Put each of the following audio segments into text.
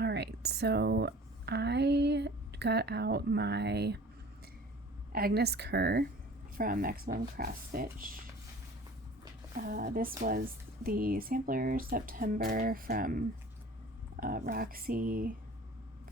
All right, so I got out my Agnes Kerr from Maximum Cross Stitch. This was the sampler September from Roxy,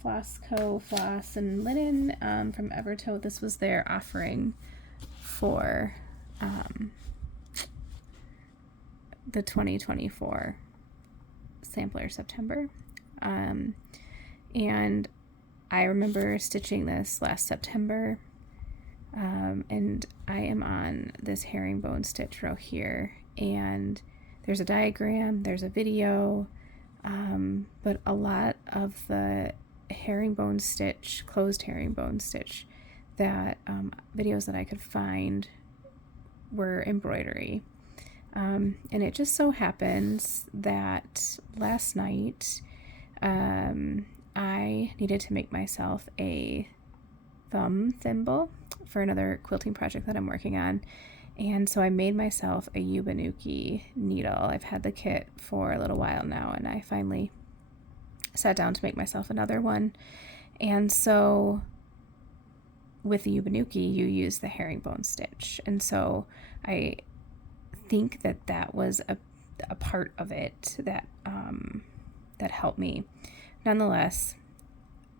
Floss Co. Floss and Linen from Evertote. This was their offering for the 2024 sampler September. And I remember stitching this last September, and I am on this herringbone stitch row here, and there's a diagram, there's a video, but a lot of the herringbone stitch, closed herringbone stitch, that videos that I could find were embroidery. And it just so happens that last night I needed to make myself a thumb thimble for another quilting project that I'm working on. And so I made myself a Yubanuki needle. I've had the kit for a little while now, and I finally sat down to make myself another one. And so with the Yubanuki, you use the herringbone stitch. And so I think that was a part of it that that helped me. Nonetheless,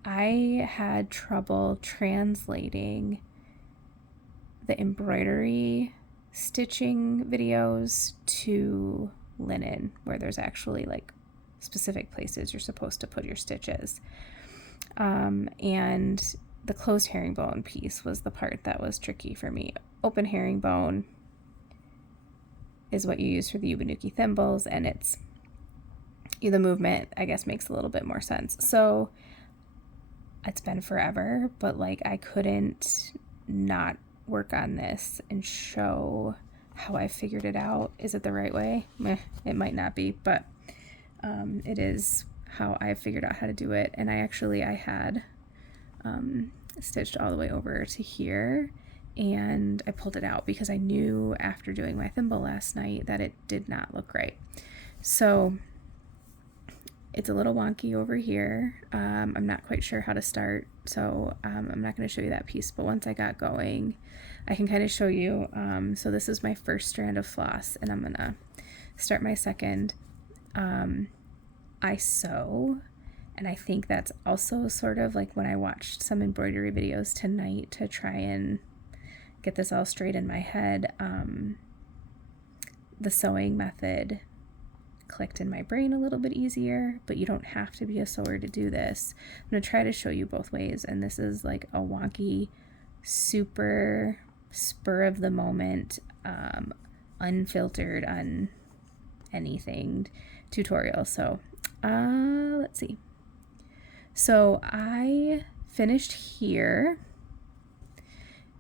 I had trouble translating the embroidery stitching videos to linen, where there's actually like specific places you're supposed to put your stitches. And the closed herringbone piece was the part that was tricky for me. Open herringbone is what you use for the Yubanuki thimbles, and it's the movement, I guess, makes a little bit more sense. So it's been forever, but like I couldn't not work on this and show how I figured it out. Is it the right way? It might not be, but it is how I figured out how to do it. And I had stitched all the way over to here, and I pulled it out because I knew after doing my thimble last night that it did not look right. So it's a little wonky over here. I'm not quite sure how to start, so I'm not going to show you that piece, but once I got going, I can kind of show you. So this is my first strand of floss, and I'm going to start my second. I sew, and I think that's also sort of like when I watched some embroidery videos tonight to try and get this all straight in my head. The sewing method clicked in my brain a little bit easier, but you don't have to be a sewer to do this. I'm going to try to show you both ways, and this is like a wonky, super spur of the moment, unfiltered on anything tutorial. So let's see. So I finished here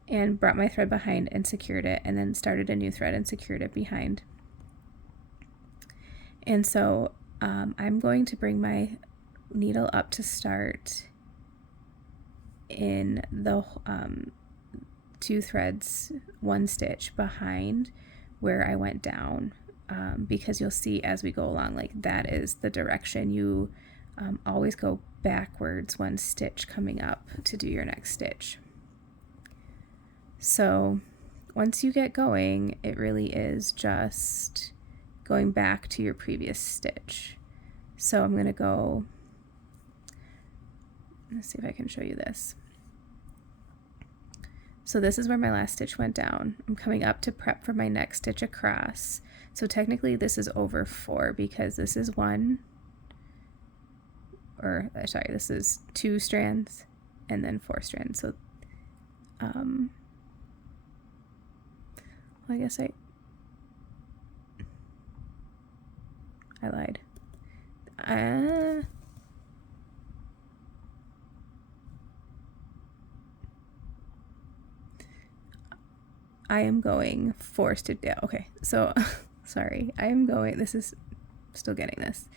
and brought my thread behind and secured it, and then started a new thread and secured it behind. And so I'm going to bring my needle up to start in the 2 threads, 1 stitch behind where I went down, because you'll see as we go along, like that is the direction. You always go backwards 1 stitch coming up to do your next stitch. So once you get going, it really is just going back to your previous stitch. So I'm going to go, let's see if I can show you this. So this is where my last stitch went down. I'm coming up to prep for my next stitch across. So technically this is over 4 because this is 1, or sorry, this is 2 strands and then 4 strands. So well, I guess I lied. I am going 4 stitch. Yeah, okay. So sorry. I am going. This is still getting this.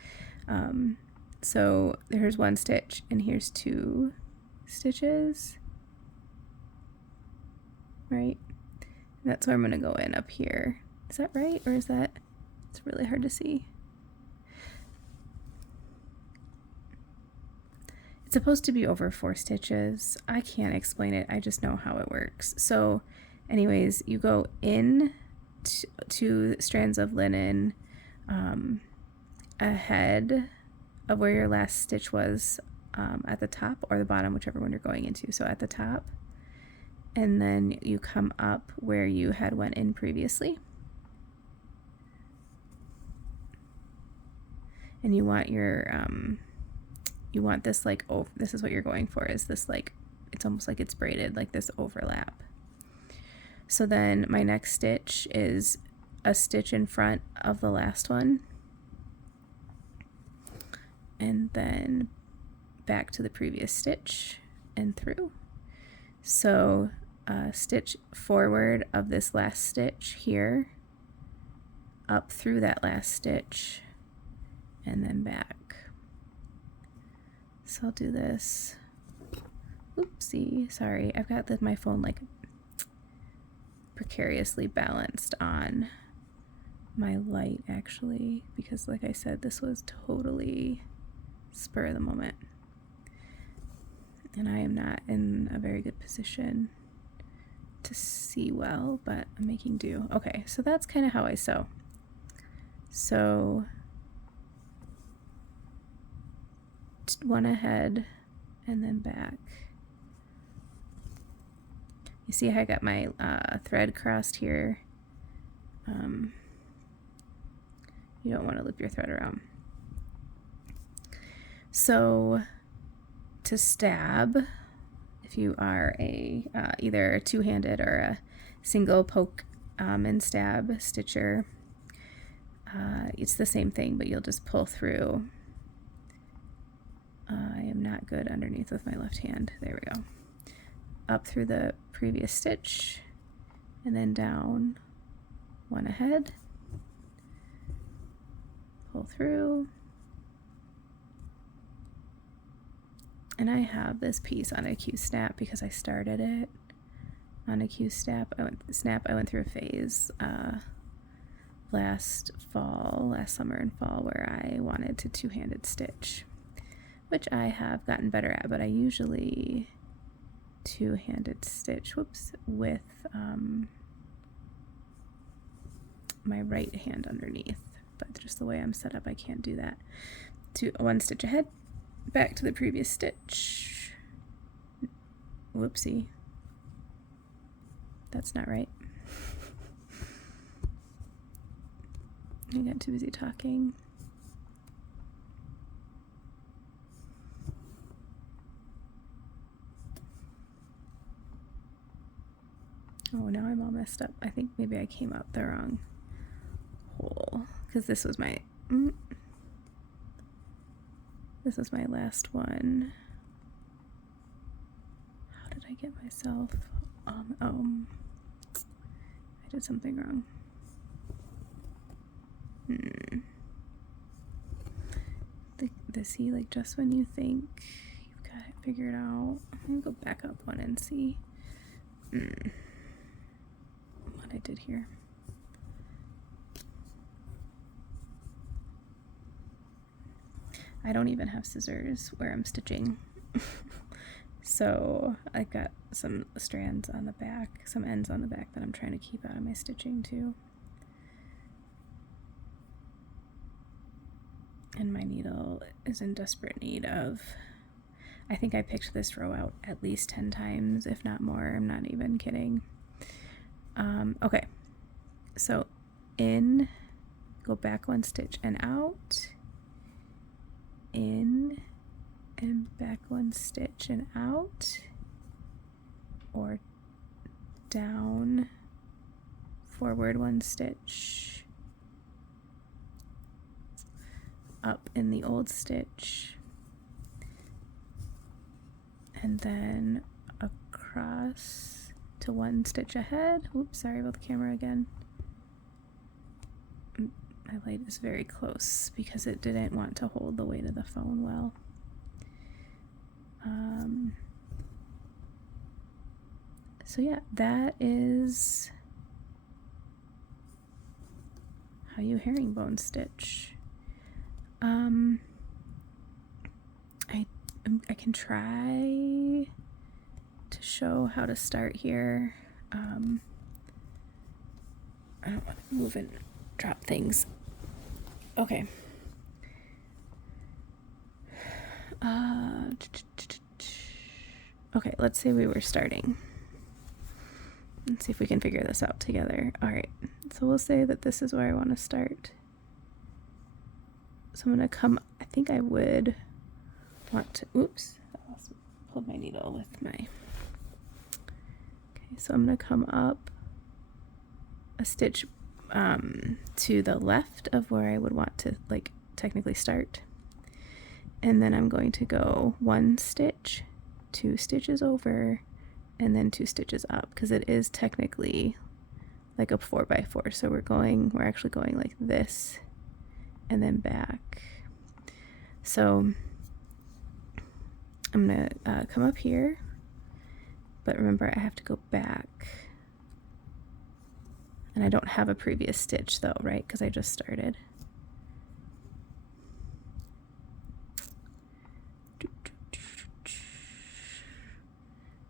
So here's 1 stitch, and here's 2 stitches. Right. And that's where I'm gonna go in up here. Is that right, or is that? It's really hard to see. It's supposed to be over 4 stitches. I can't explain it. I just know how it works. So anyways, you go in two strands of linen ahead of where your last stitch was, at the top or the bottom, whichever one you're going into. So at the top, and then you come up where you had went in previously. And you want your you want this like, oh, this is what you're going for, is this like, it's almost like it's braided, like this overlap. So then my next stitch is a stitch in front of the last one, and then back to the previous stitch and through. So stitch forward of this last stitch here, up through that last stitch, and then back. So I'll do this. Oopsie, sorry, I've got my phone like precariously balanced on my light actually, because like I said, this was totally spur of the moment. And I am not in a very good position to see well, but I'm making do. Okay, so that's kind of how I sew. So one ahead and then back. You see how I got my thread crossed here? You don't want to loop your thread around. So to stab, if you are a either a two-handed or a single poke and stab stitcher, it's the same thing, but you'll just pull through. I am not good underneath with my left hand. There we go. Up through the previous stitch and then down one ahead, pull through. And I have this piece on a Q-snap because I started it on a Q-snap. I went through a phase last summer and fall, where I wanted to two-handed stitch, which I have gotten better at, but I usually two-handed stitch, with my right hand underneath, but just the way I'm set up, I can't do that. One stitch ahead, back to the previous stitch. Whoopsie. That's not right. I got too busy talking. Oh, now I'm all messed up. I think maybe I came out the wrong hole, because this was my last one. How did I get myself I did something wrong. See, like, just when you think you've got it figured out, I'm gonna go back up one and see what I did here. I don't even have scissors where I'm stitching. So I've got some strands on the back, some ends on the back that I'm trying to keep out of my stitching too. And my needle is in desperate need of, I think I picked this row out at least 10 times, if not more. I'm not even kidding. Okay, so in, go back one stitch and out, in and back one stitch and out, or down, forward one stitch, up in the old stitch, and then across to one stitch ahead. Oops, sorry about the camera again. My light is very close because it didn't want to hold the weight of the phone well. So yeah, that is how you herringbone stitch. I can try to show how to start here. I don't want to move and drop things. Okay. Okay, let's say we were starting. Let's see if we can figure this out together. All right, so we'll say that this is where I want to start. So I'm going to come, I think I would want to, oops, I pulled my needle with my, okay, so I'm going to come up a stitch to the left of where I would want to like technically start. And then I'm going to go 1 stitch, 2 stitches over, and then 2 stitches up, because it is technically like a 4x4. So we're actually going like this and then back. So I'm gonna come up here, but remember I have to go back. And I don't have a previous stitch though, right? Because I just started.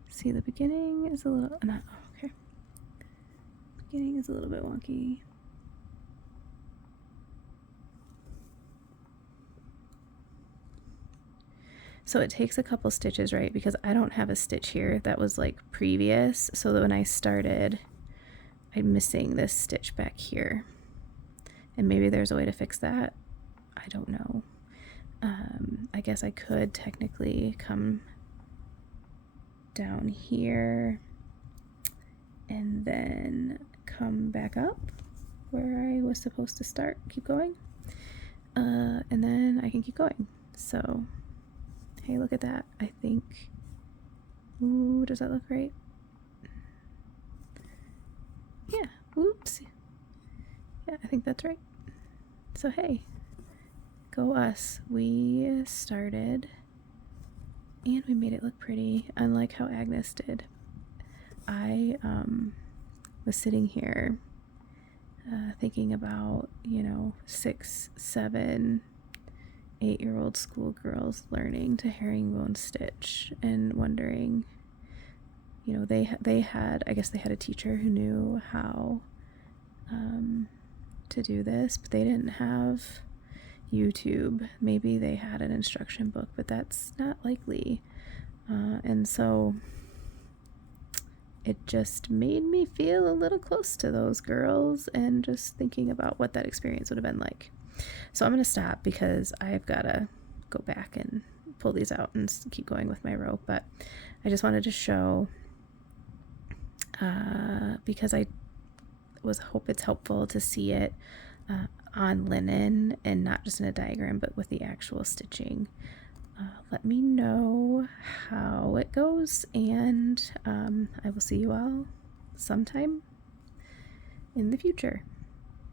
See, the beginning is a little, no, okay. Beginning is a little bit wonky. So it takes a couple stitches, right? Because I don't have a stitch here that was like previous. So that when I started, I'm missing this stitch back here. And maybe there's a way to fix that. I don't know. I guess I could technically come down here and then come back up where I was supposed to start. Keep going. And then I can keep going. So, hey, look at that. I think, ooh, does that look right? Yeah, oops. Yeah, I think that's right. So, hey, go us. We started and we made it look pretty, unlike how Agnes did. I was sitting here thinking about, 6, 7, 8-year-old schoolgirls learning to herringbone stitch and wondering, they had, I guess they had a teacher who knew how to do this, but they didn't have YouTube. Maybe they had an instruction book, but that's not likely. And so it just made me feel a little close to those girls and just thinking about what that experience would have been like. So I'm going to stop because I've got to go back and pull these out and keep going with my rope. But I just wanted to show, because hope it's helpful to see it on linen and not just in a diagram, but with the actual stitching. Let me know how it goes, and I will see you all sometime in the future.